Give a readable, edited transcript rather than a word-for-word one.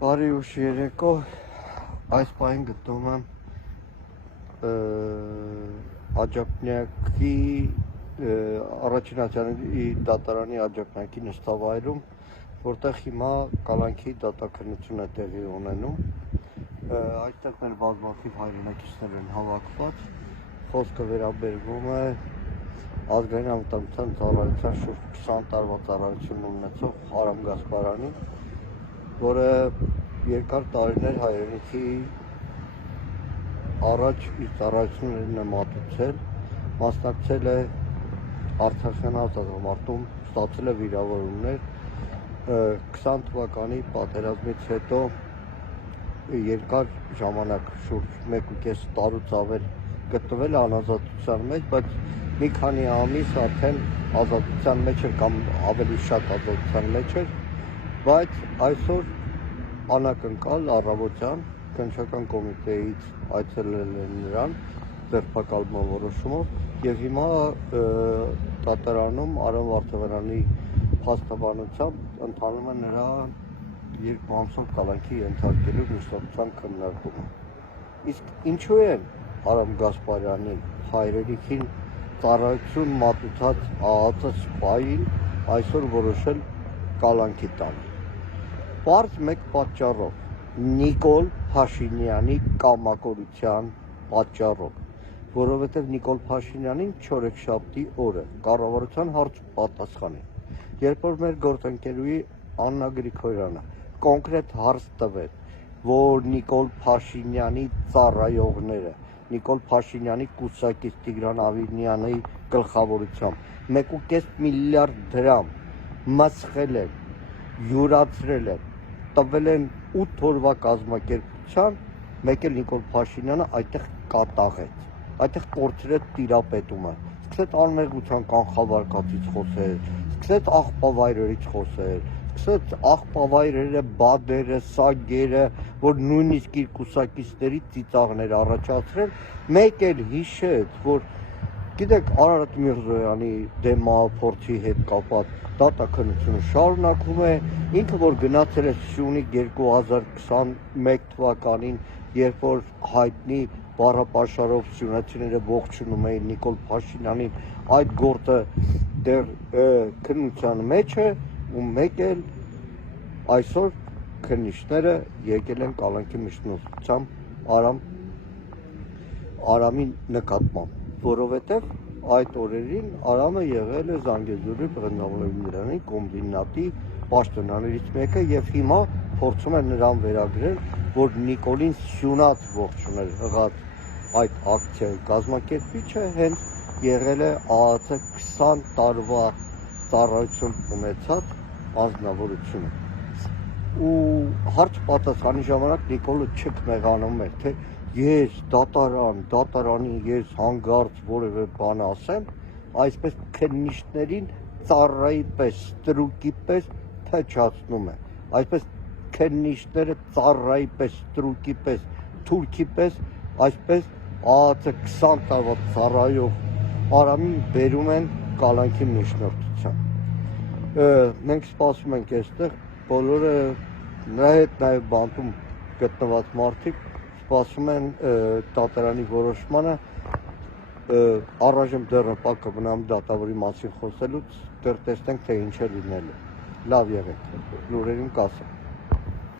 Բարի ուշ երեկո, այս պահին գտնում եմ Աջափնյակի առաջին ատյանի դատարանի Աջափնյակի նստավայրում, որտեղ հիմա կալանքի դատաքննություն է տեղի ունենում, այդտեղ մեր բազմաթիվ հայրենակիցներ են հավաքված, խոսքը վերաբերվում է ազգային անվտանգության ծառայության շուրջ 20 տարվա ծառայություն ունեցող Արամ Գասպարյանին, որը երկար տարիներ հայրենիքի առաջ իր ծառայություններն է մատուցել, մասնակցել է Արցախյան ազատամարտում, ստացել է վիրավորումներ, 20 թվականի պատերազմից հետո երկար ժամանակ շուրջ 1.5 տարուց ավել գտնվել է անազատության մեջ, բայց մի քանի ամիս արդեն ազատության մեջ էր կամ ավելի շատ ազատության մեջ էր, բայց այսօր անակնկալ առավոտյան քննչական կոմիտեից այցելել են նրան ձերբակալման որոշումով եւ հիմա դատարանում Արամ Վարդավանյանի փաստաբանությամբ ընթանում է նրա երկամսով կալանքի ենթարկելու նստավության քննարկումը։ Իսկ ինչու են Արամ Գասպարյանին հայրենիքին ծառայություն մատուցած ԱԱԾ սպային այսօր որոշել կալանքի տալ։ Պարզ մեկ պատճառով՝ Նիկոլ Փաշինյանի կամակորության պատճառով, որովհետև Նիկոլ Փաշինյանին չորեքշաբթի օրը կառավարության հարց պատասխանի, երբ որ մեր գործընկերուհի Աննա Գրիգորյանը կոնկրետ հարց տվեց, որ Նիկոլ Փաշինյանի ծառայողները, Նիկոլ Փաշինյանի կուսակից Տիգրան Ավինյանի գլխավորությամբ 1.5 միլիարդ դրամ մսխել են, յուրացրել են, տվել են 8 օրվա կազմակերպության, մեկ էլ Նիկոլ Փաշինյանը այդտեղ կատաղեց, այդտեղ կորցրեց տիրապետումը, սկսեց անմեղության կանխավարկածից խոսել, սկսեց աղբավայրերից խոսել, սկսեց աղբավայրերը, բադերը, սագերը, որ նույնիսկ իր կուսակիցների ծիծաղներ առաջացրել, մեկ էլ հիշեց, որ գիտեք, Արարատ Միրզոյանի դեմափորձի հետ կապված դատաքննությունը շարունակվում է, ինքը որ գնացել է Սյունիք 2021 թվականին, երբ որ հայտնի բառապաշարով սյունեցիները ողջունում էին Նիկոլ Փաշինյանին, այդ գործը դեռ քննության մեջ է ու մեկ էլ այսօր քննիչները եկել են կալանքի միջնորդությամբ Արամի նկատմամբ, որովհետև այդ օրերին Արամը եղել է Զանգեզուրի բռնաւորների կոմբինատի պաշտոնյաներից մեկը եւ հիմա փորձում են նրան վերագրել, որ Նիկոլին սյունած ողջունել ըղած այդ ակցիայի կազմակերպիչը հենց եղել է ԱԱԾ 20 տարվա ծառայություն ունեցած անձնավորությունը։ Ու հարց պատասխանի ժամանակ Նիկոլը չքմեղանում էր, թե ես դատարանի ես հանգարց որևէ բան ասեմ, այսպես քննիչներին ծառայի պես, ստրուկի պես փչացնում է, այսպես քննիչները ծառայի պես, ստրուկի պես, թուրքի պես, այսպես ԱԱԾ 20 տարվա ծառայող Արամին բերում են կալանքի միջնորդությամբ։ Մենք սպասում ենք այստեղ, բոլորը նրա հետ նաև բանտում գտնված մարդիկ սպասում են դատարանի որոշմանը, առայժմ դեռ պակը կմնամ դատավորի մասին խոսելուց, դեռ տեսնենք թե ինչ է լինելու։ Լավ եղեք, լուրերին կասեմ։